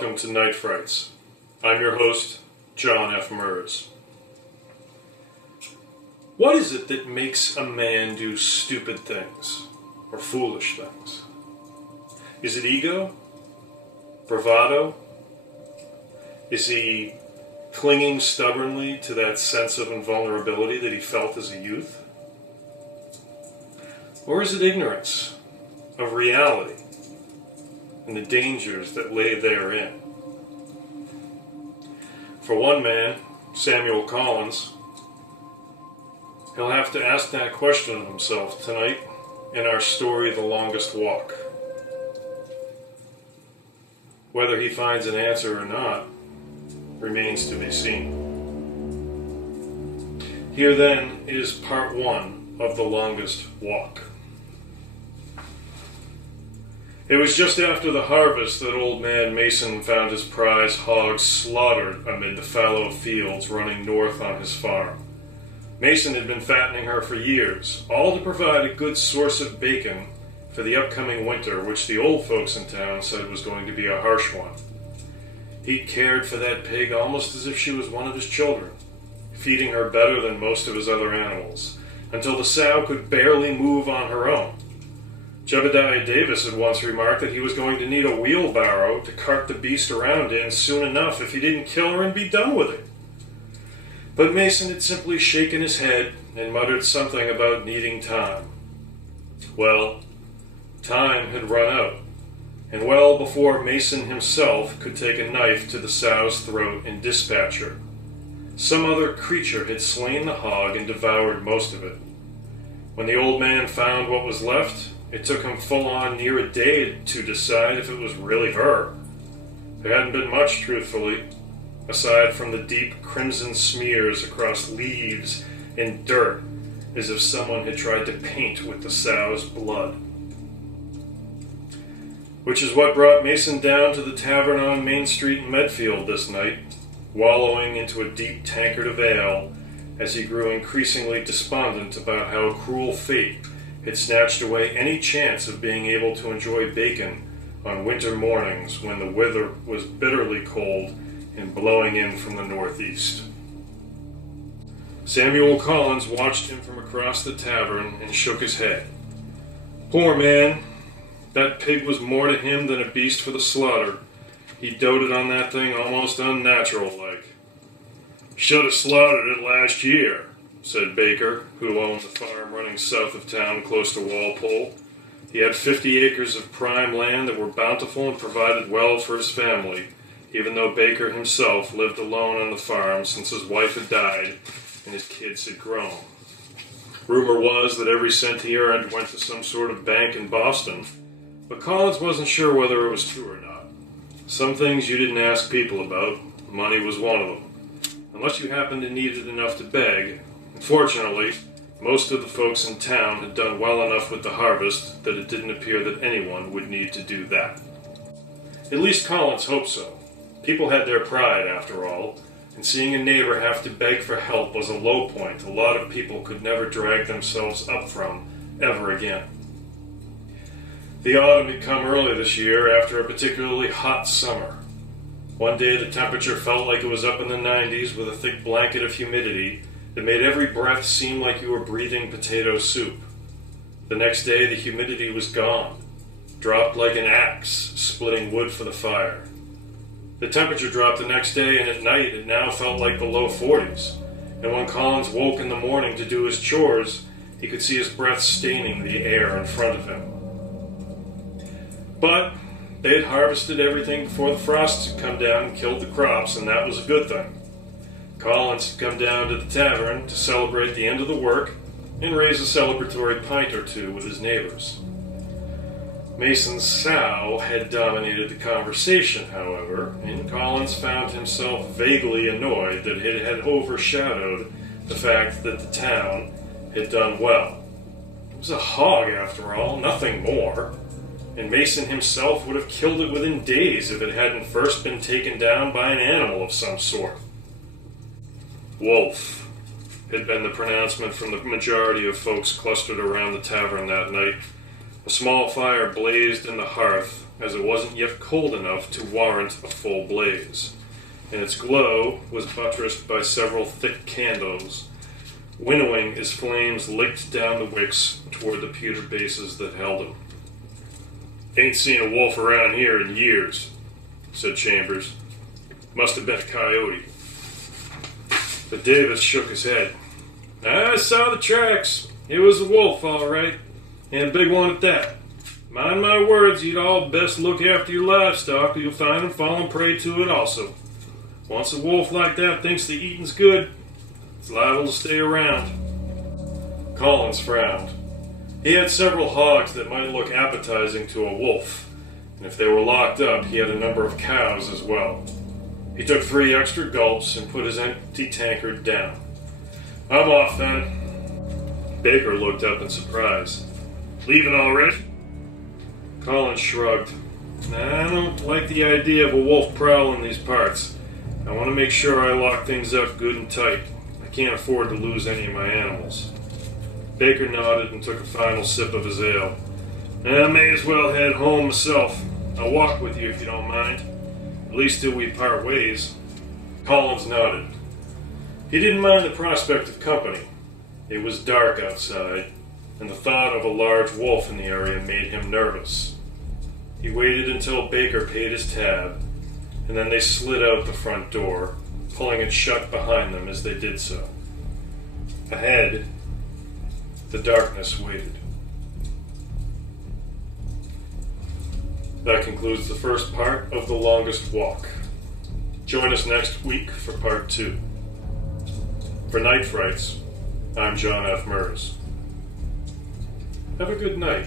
welcome to Night Frights. I'm your host, Jon F. Merz. What is it that makes a man do stupid things or foolish things? Is it ego? Bravado? Is he clinging stubbornly to that sense of invulnerability that he felt as a youth? Or is it ignorance of reality and the dangers that lay therein? For one man, Samuel Collins, he'll have to ask that question of himself tonight in our story, The Longest Walk. Whether he finds an answer or not remains to be seen. Here then is part one of The Longest Walk. It was just after the harvest that old man Mason found his prize hogs slaughtered amid the fallow fields running north on his farm. Mason had been fattening her for years, all to provide a good source of bacon for the upcoming winter, which the old folks in town said was going to be a harsh one. He cared for that pig almost as if she was one of his children, feeding her better than most of his other animals, until the sow could barely move on her own. Jebediah Davis had once remarked that he was going to need a wheelbarrow to cart the beast around in soon enough if he didn't kill her and be done with it. But Mason had simply shaken his head and muttered something about needing time. Well, time had run out, and well before Mason himself could take a knife to the sow's throat and dispatch her, some other creature had slain the hog and devoured most of it. When the old man found what was left, it took him full on near a day to decide if it was really her. There hadn't been much, truthfully, aside from the deep crimson smears across leaves and dirt, as if someone had tried to paint with the sow's blood. Which is what brought Mason down to the tavern on Main Street in Medfield this night, wallowing into a deep tankard of ale, as he grew increasingly despondent about how cruel fate had snatched away any chance of being able to enjoy bacon on winter mornings when the weather was bitterly cold and blowing in from the northeast. Samuel Collins watched him from across the tavern and shook his head. Poor man, that pig was more to him than a beast for the slaughter. He doted on that thing almost unnatural-like. Should have slaughtered it last year, said Baker, who owned the farm running south of town close to Walpole. He had 50 acres of prime land that were bountiful and provided well for his family, even though Baker himself lived alone on the farm since his wife had died and his kids had grown. Rumor was that every cent he earned went to some sort of bank in Boston, but Collins wasn't sure whether it was true or not. Some things you didn't ask people about. Money was one of them, unless you happened to need it enough to beg. Fortunately, most of the folks in town had done well enough with the harvest that it didn't appear that anyone would need to do that. At least Collins hoped so. People had their pride, after all, and seeing a neighbor have to beg for help was a low point a lot of people could never drag themselves up from ever again. The autumn had come early this year after a particularly hot summer. One day the temperature felt like it was up in the 90s with a thick blanket of humidity that made every breath seem like you were breathing potato soup. The next day the humidity was gone, dropped like an axe, splitting wood for the fire. The temperature dropped the next day, and at night it now felt like the low 40s, and when Collins woke in the morning to do his chores, he could see his breath staining the air in front of him. But they had harvested everything before the frosts had come down and killed the crops, and that was a good thing. Collins had come down to the tavern to celebrate the end of the work and raise a celebratory pint or two with his neighbors. Mason's sow had dominated the conversation, however, and Collins found himself vaguely annoyed that it had overshadowed the fact that the town had done well. It was a hog, after all, nothing more, and Mason himself would have killed it within days if it hadn't first been taken down by an animal of some sort. Wolf had been the pronouncement from the majority of folks clustered around the tavern that night, A small fire blazed in the hearth, as it wasn't yet cold enough to warrant a full blaze, and its glow was buttressed by several thick candles, winnowing as flames licked down the wicks toward the pewter bases that held them. "Ain't seen a wolf around here in years," said Chambers. "Must have been a coyote." But Davis shook his head. "I saw the tracks. It was a wolf, all right, and a big one at that. Mind my words, you'd all best look after your livestock, or you'll find them falling prey to it also. Once a wolf like that thinks the eating's good, it's liable to stay around." Collins frowned. He had several hogs that might look appetizing to a wolf, and if they were locked up, he had a number of cows as well. He took 3 extra gulps and put his empty tankard down. "I'm off then." Baker looked up in surprise. "Leaving already?" Collins shrugged. "I don't like the idea of a wolf prowling these parts. I want to make sure I lock things up good and tight. I can't afford to lose any of my animals." Baker nodded and took a final sip of his ale. "I may as well head home myself. I'll walk with you if you don't mind. At least till we part ways." Collins nodded. He didn't mind the prospect of company. It was dark outside, and the thought of a large wolf in the area made him nervous. He waited until Baker paid his tab, and then they slid out the front door, pulling it shut behind them as they did so. Ahead, the darkness waited. That concludes the first part of The Longest Walk. Join us next week for part 2. For Night Frights, I'm Jon F. Merz. Have a good night.